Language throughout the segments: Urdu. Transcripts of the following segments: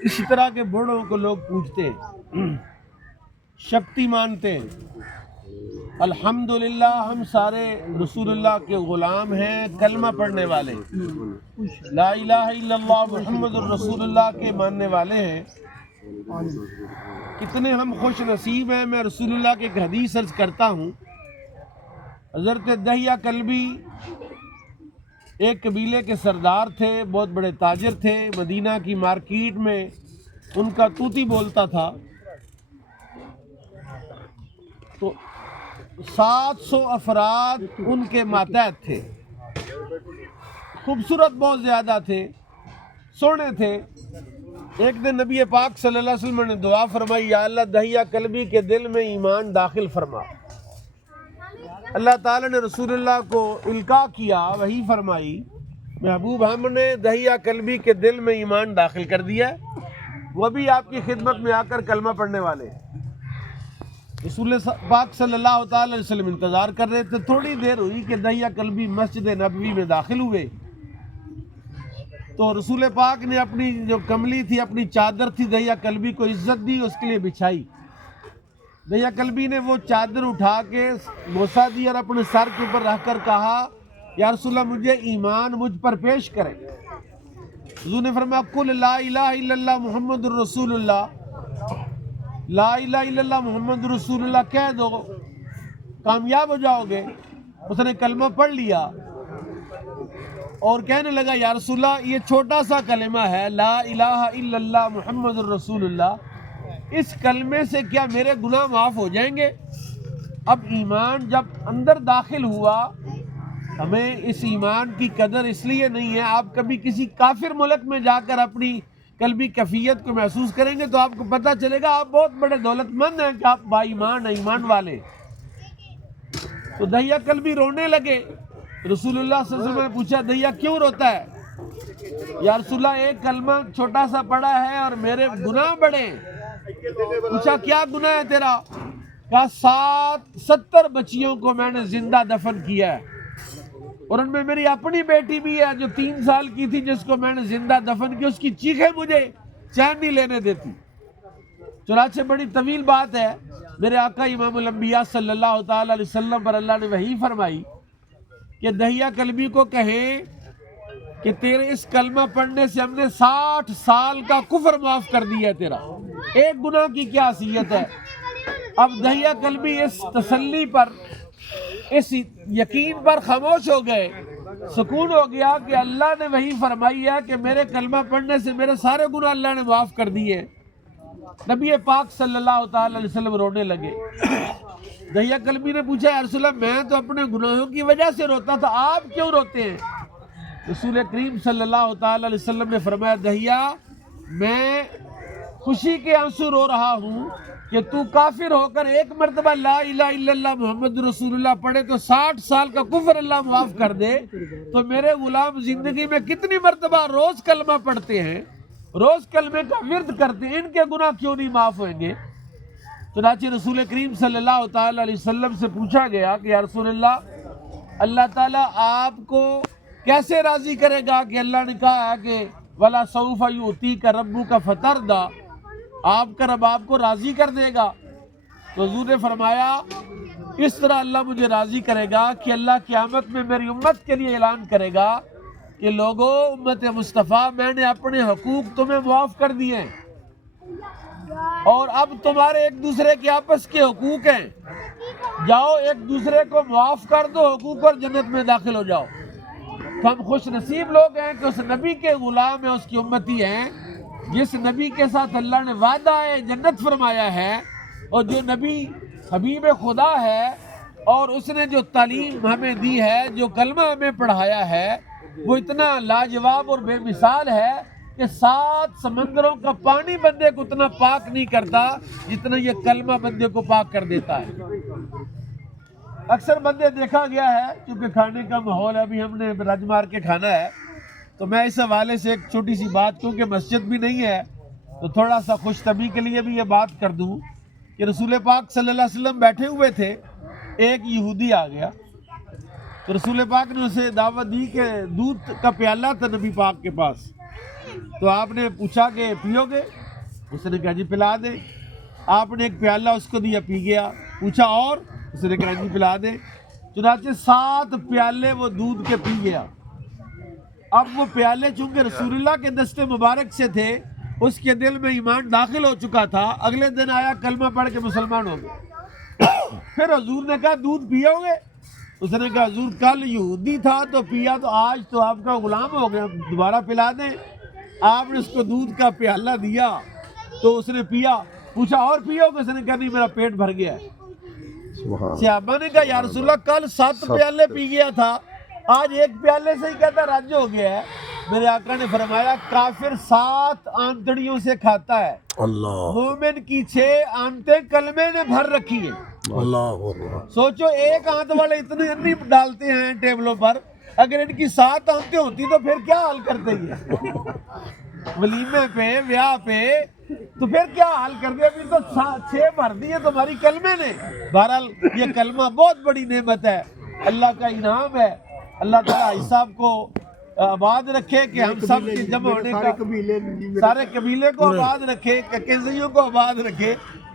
اسی طرح کے بڑوں کو لوگ پوچھتے ہیں، شکتی مانتے ہیں۔ الحمدللہ ہم سارے رسول اللہ کے غلام ہیں، کلمہ پڑھنے والے، لا الہ الا اللہ محمد الرسول اللہ کے ماننے والے ہیں۔ کتنے ہم خوش نصیب ہیں۔ میں رسول اللہ کی ایک حدیث عرض کرتا ہوں۔ حضرت دہیہ کلبی ایک قبیلے کے سردار تھے، بہت بڑے تاجر تھے، مدینہ کی مارکیٹ میں ان کا طوطی بولتا تھا۔ تو 700 افراد ان کے ماتحت تھے، خوبصورت بہت زیادہ تھے، سونے تھے۔ ایک دن نبی پاک صلی اللہ علیہ وسلم نے دعا فرمائی، یا اللہ دہیہ کلبی کے دل میں ایمان داخل فرما۔ اللہ تعالیٰ نے رسول اللہ کو القاء کیا، وحی فرمائی، محبوب ہم نے دہیہ کلبی کے دل میں ایمان داخل کر دیا ہے، وہ بھی آپ کی خدمت میں آ کر کلمہ پڑھنے والے ہیں۔ رسول پاک صلی اللہ تعالی علیہ وسلم انتظار کر رہے تھے۔ تھوڑی دیر ہوئی کہ دہیہ کلبی مسجد نبوی میں داخل ہوئے، تو رسول پاک نے اپنی جو کملی تھی، اپنی چادر تھی، دہیہ کلبی کو عزت دی، اس کے لیے بچھائی۔ دہیہ کلبی نے وہ چادر اٹھا کے بوسہ دی اور اپنے سر کے اوپر رکھ کر کہا، یا رسول اللہ مجھے ایمان مجھ پر پیش کریں۔ حضور نے فرمایا، قل لا الہ الا اللہ محمد الرسول اللہ، لا الہ الا اللہ محمد رسول اللہ کہہ دو، کامیاب ہو جاؤ گے۔ اس نے کلمہ پڑھ لیا اور کہنے لگا، یا رسول اللہ یہ چھوٹا سا کلمہ ہے، لا الہ الا اللہ محمد الرسول اللہ، اس کلمے سے کیا میرے گناہ معاف ہو جائیں گے؟ اب ایمان جب اندر داخل ہوا، ہمیں اس ایمان کی قدر اس لیے نہیں ہے۔ آپ کبھی کسی کافر ملک میں جا کر اپنی قلبی کیفیت کو محسوس کریں گے تو آپ کو پتہ چلے گا آپ بہت بڑے دولت مند ہیں کہ آپ با ایمان ہیں، ایمان والے۔ تو دہیہ کلبی رونے لگے۔ رسول اللہ صلی اللہ علیہ وسلم نے پوچھا، دہیہ کیوں روتا ہے؟ یا رسول اللہ ایک کلمہ چھوٹا سا پڑا ہے اور میرے گناہ بڑے ہیں۔ پوچھا کیا گناہ ہے تیرا؟ کہا 70 بچیوں کو میں نے زندہ دفن کیا ہے، اور ان میں میری اپنی بیٹی بھی ہے جو 3 سال کی تھی، جس کو میں نے زندہ دفن کیا، اس کی چیخیں مجھے چین نہیں لینے دیتی۔ چنانچہ بڑی طویل بات ہے۔ میرے آقا امام الانبیاء صلی اللہ تعالی علیہ وسلم پر اللہ نے وحی فرمائی کہ دہیہ کلبی کو کہیں کہ تیرے اس کلمہ پڑھنے سے ہم نے 60 سال کا کفر معاف کر دیا ہے تیرا، ایک گناہ کی کیا حیثیت ہے۔ اب دہیہ کلبی اس تسلی پر، اس یقین پر خاموش ہو گئے، سکون ہو گیا کہ اللہ نے وہی فرمائی ہے کہ میرے کلمہ پڑھنے سے میرے سارے گناہ اللہ نے معاف کر دیے۔ نبی پاک صلی اللہ تعالی علیہ وسلم رونے لگے۔ دہیہ کلبی نے پوچھا، یا رسول اللہ میں تو اپنے گناہوں کی وجہ سے روتا تھا، آپ کیوں روتے ہیں؟ رسول کریم صلی اللہ تعالی علیہ وسلم نے فرمایا، دہیہ میں خوشی کے آنسو رو رہا ہوں کہ تو کافر ہو کر ایک مرتبہ لا الہ الا اللہ محمد رسول اللہ پڑھے تو 60 سال کا کفر اللہ معاف کر دے، تو میرے غلام زندگی میں کتنی مرتبہ روز کلمہ پڑھتے ہیں، روز کلمے کا ورد کرتے ہیں، ان کے گناہ کیوں نہیں معاف ہوئیں گے؟ چنانچہ رسول کریم صلی اللہ تعالی علیہ وسلم سے پوچھا گیا کہ یا رسول اللہ، اللہ تعالیٰ آپ کو کیسے راضی کرے گا کہ اللہ نے کہا ہے کہ وَلَا سَوْفَ يُؤْتِيكَ رَبُّكَ فَتَرْضَىٰ، آپ کا رب آپ کو راضی کر دے گا؟ تو حضور نے فرمایا، اس طرح اللہ مجھے راضی کرے گا کہ اللہ قیامت میں میری امت کے لیے اعلان کرے گا کہ لوگوں، امت مصطفیٰ، میں نے اپنے حقوق تمہیں معاف کر دیے ہیں اور اب تمہارے ایک دوسرے کے آپس کے حقوق ہیں، جاؤ ایک دوسرے کو معاف کر دو حقوق اور جنت میں داخل ہو جاؤ۔ تو ہم خوش نصیب لوگ ہیں کہ اس نبی کے غلام ہیں، اس کی امتی ہیں، جس نبی کے ساتھ اللہ نے وعدہ ہے جنت فرمایا ہے، اور جو نبی حبیب خدا ہے اور اس نے جو تعلیم ہمیں دی ہے، جو کلمہ ہمیں پڑھایا ہے، وہ اتنا لاجواب اور بے مثال ہے کہ 7 سمندروں کا پانی بندے کو اتنا پاک نہیں کرتا جتنا یہ کلمہ بندے کو پاک کر دیتا ہے۔ اکثر بندے دیکھا گیا ہے، کیونکہ کھانے کا ماحول ہے، ابھی ہم نے رج مار کے کھانا ہے، تو میں اس حوالے سے ایک چھوٹی سی بات، کیونکہ مسجد بھی نہیں ہے تو تھوڑا سا خوش طبعی کے لیے بھی یہ بات کر دوں کہ رسول پاک صلی اللہ علیہ وسلم بیٹھے ہوئے تھے، ایک یہودی آ گیا تو رسول پاک نے اسے دعوت دی کہ دودھ کا پیالہ تھا نبی پاک کے پاس، تو آپ نے پوچھا کہ پیو گے؟ اس نے کہا جی پلا دیں. آپ نے ایک پیالہ اس کو دیا, پی گیا. پوچھا اور؟ اس نے کہا جی پلا دیں. چنانچہ 7 پیالے وہ دودھ کے پی گیا. اب وہ پیالے چونکہ رسول اللہ کے دست مبارک سے تھے, اس کے دل میں ایمان داخل ہو چکا تھا. اگلے دن آیا, کلمہ پڑھ کے مسلمان ہو گیا. پھر حضور نے کہا دودھ پیو گے؟ اس نے کہا حضور کل یہودی تھا تو پیا, تو آج تو آپ کا غلام ہو گیا, دوبارہ پلا دیں. آپ نے اس کو دودھ کا پیالہ دیا تو اس نے پیا. پوچھا اور پیو گے؟ اس نے کہا نہیں, میرا پیٹ بھر گیا ہے. صحابہ نے کہا یا رسول اللہ کل 7 پیالے پی گیا تھا, آج 1 پیالے سے ہی کہتا رج ہو گیا ہے. میرے آقا نے فرمایا کافر 7 آنتڑیوں سے کھاتا ہے, مومن کی 6 آنتیں کلمے نے بھر رکھی ہیں. سوچو 1 آنت والے اتنے انی ڈالتے ہیں ٹیبلوں پر, اگر ان کی 7 آنتیں ہوتی تو پھر کیا حال کرتے ہیں ولیمے پہ, بیاہ پہ, تو پھر کیا حال کر دیا. ابھی تو 6 بھر دیے تمہاری کلمے نے. بہرحال یہ کلمہ بہت بڑی نعمت ہے, اللہ کا انعام ہے. اللہ تعالیٰ اس صاحب کو آباد رکھے کہ ہم سب کے جمع ہونے کا, سارے قبیلے کو آباد رکھے, کنزیوں کو آباد رکھے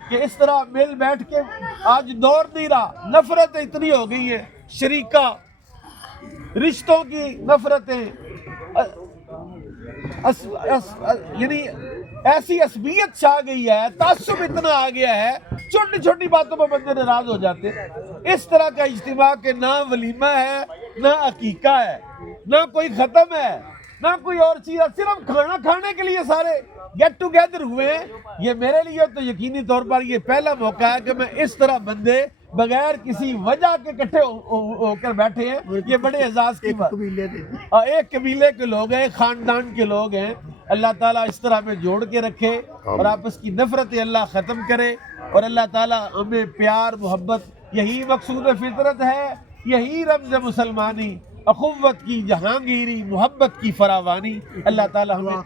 کہ اس طرح مل بیٹھ کے. آج دور نہیں رہا, نفرتیں اتنی ہو گئی ہیں, شریکہ رشتوں کی نفرتیں, یعنی ایسی عصبیت چھا گئی ہے, تعصب اتنا آ گیا ہے, چھوٹی چھوٹی باتوں پر بندے ناراض ہو جاتے ہیں. اس طرح کا اجتماع کہ نہ ولیمہ ہے, نہ عقیقہ ہے, نہ کوئی ختم ہے, نہ کوئی اور چیز ہے, صرف کھانا کھانے کے لیے سارے گیٹ ٹوگیدر ہوئے ہیں. یہ میرے لیے تو یقینی طور پر یہ پہلا موقع ہے کہ میں اس طرح بندے بغیر کسی وجہ کے اکٹھے ہو کر بیٹھے ہیں. یہ بڑے اعزاز کی بات. ایک قبیلے کے لوگ ہیں, خاندان کے لوگ ہیں. اللہ تعالیٰ اس طرح ہمیں جوڑ کے رکھے اور آپس کی نفرتیں اللہ ختم کرے, اور اللہ تعالیٰ ہمیں پیار محبت, یہی مقصود فطرت ہے, یہی رمز مسلمانی, اخوت کی جہانگیری, محبت کی فراوانی. اللہ تعالیٰ ہمیں